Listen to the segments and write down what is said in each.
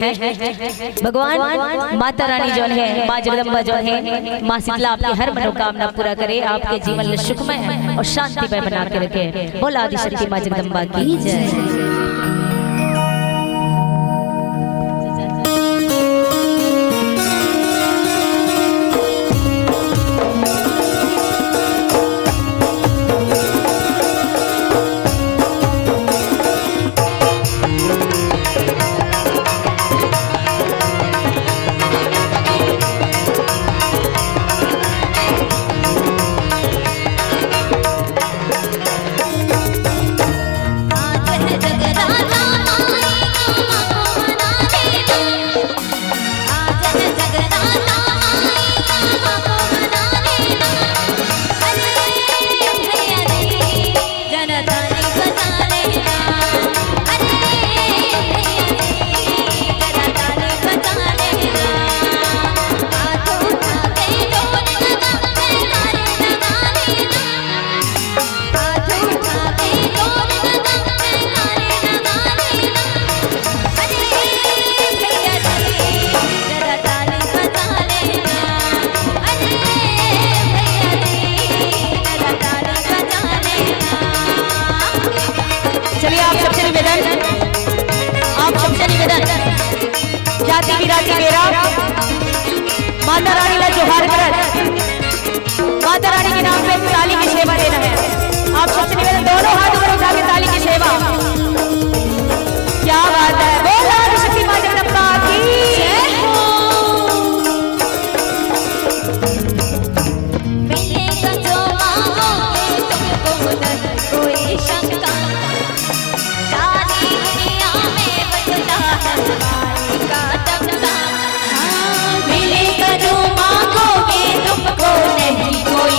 भगवान माता रानी जो है, माँ जगदम्बा जो है, माँ शीतला आपकी हर मनोकामना पूरा करे, आपके जीवन में सुखमय और शांतिमय बना के रखे। बोला आदि शक्ति माँ जगदम्बा की जय। जाति विराती मेरा माता रानी का जोहार करत, माता रानी के नाम पे ताली की सेवा देना है। आप सबसे निवेदन, दोनों हाथ ऊपर उठा के ताली की सेवा। क्या बात है, बोलो आदिशक्ति माँ जगदम्बा की जय हो। मिलेगा जो मांगोगे तुमको नहीं कोई शंका, सारी दुनिया में बजता है मिलेगा जो मांगोगे तुमको नहीं कोई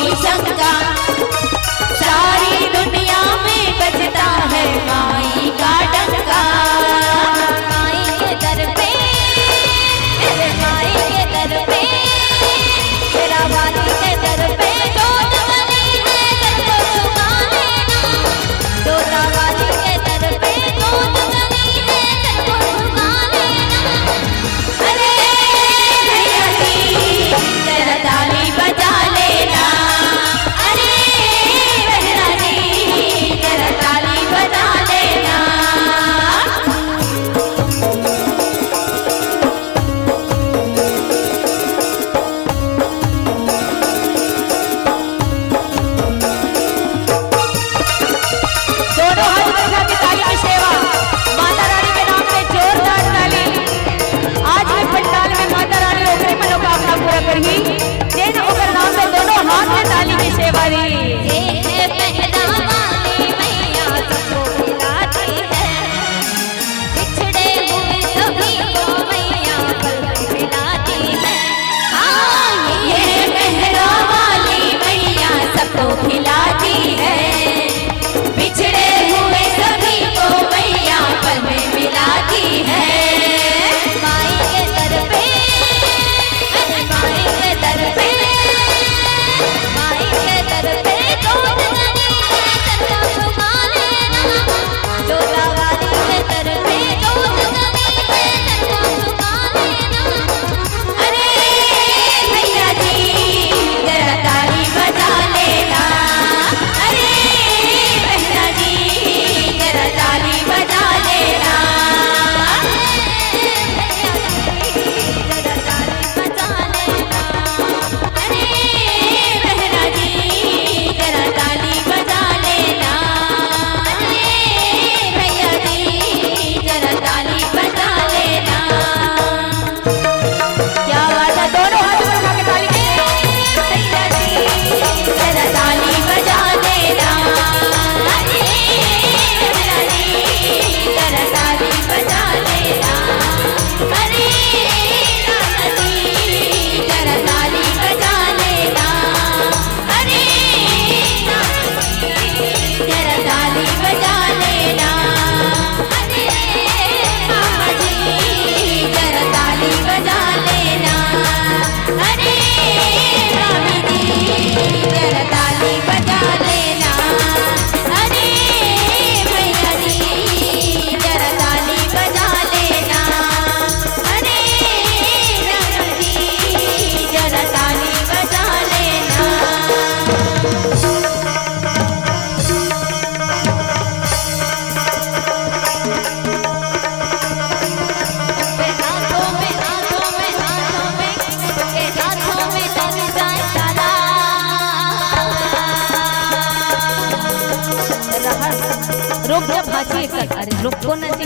रुक जा भाजी, अरे रुको ना जी,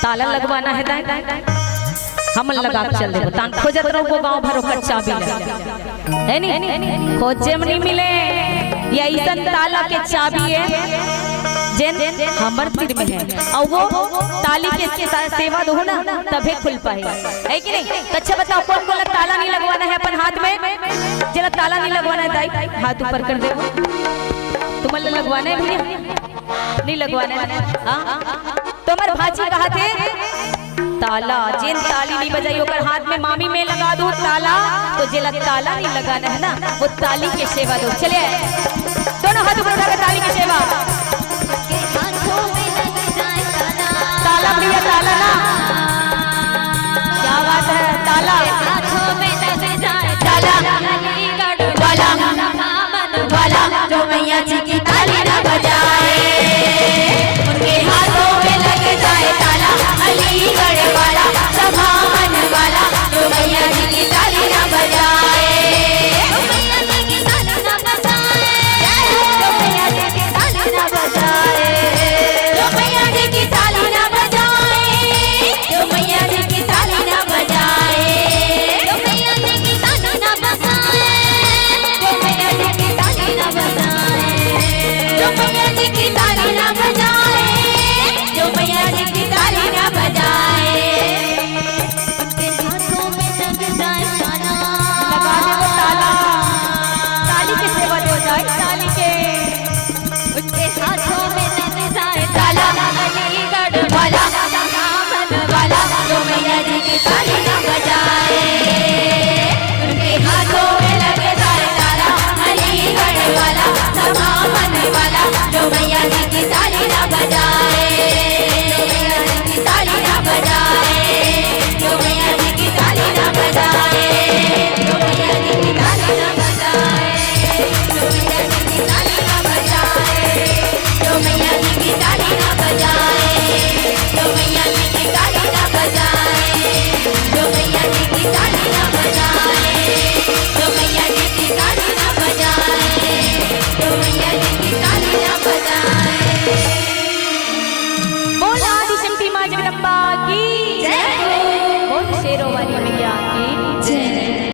ताला लगवाना है दाई, हम लगा के चल देबो। तान खोजत रहो वो गांव भरो कच्चा भी है नहीं, खोजे में नहीं मिले। ये ऐसा ताला के चाबी है जेन हमर सिर में है, और वो ताली के सेवा दो ना तभी खुल पाए, है कि नहीं? तो अच्छा बताओ, कौन कौन ताला नहीं लगवाना है अपन हाथ में? जरा ताला नहीं लगवाना है दाई, हाथ ऊपर कर दे। तुम्हें लगवाना है भैया? नहीं लगवाना है? तो हमारे भाजी कहा थे ताला, जिन ताली नहीं बजाई होकर हाथ में मामी में लगा दो ताला, तो जिला ताला नहीं लगाना है ना, वो ताली की सेवा दो। चले दोनों हाथ ऊपर उठाकर ताली की सेवा। ताला भैया, ताला ना, क्या बात है, ताला